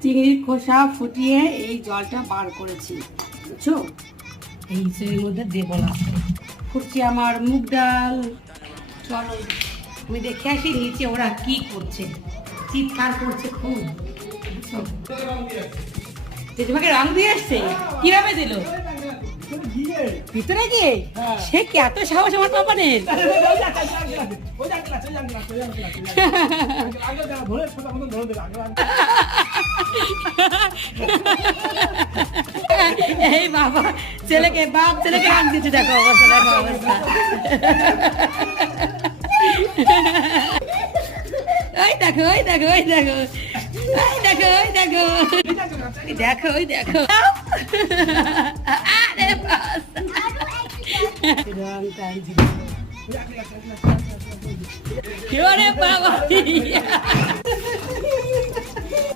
চিংড়ির খোসা ফুটিয়ে এই জলটা বার করেছি, বুঝছো? এই এর মধ্যে দেবো না। ফুটছে আমার মুগ ডাল। চলো আমি দেখে আসি নিচে ওরা কি করছে, চিৎকার করছে খুব। জেঠিমাকে রং দিয়ে আসছে? কিভাবে দিল? ভিতরে গিয়ে? সে কি এত সাহস আমার পাপানের? এই বাবা, ছেলেকে বাপ ছেলেকে রাখ দিচ্ছে, দেখো অবস্থা, দেখো অবস্থা। ওই দেখো, ওই দেখো, ওই দেখো, ওই দেখো, ওই দেখো, দেখো, ওই দেখো। আরে বাস, ওরে বাবা।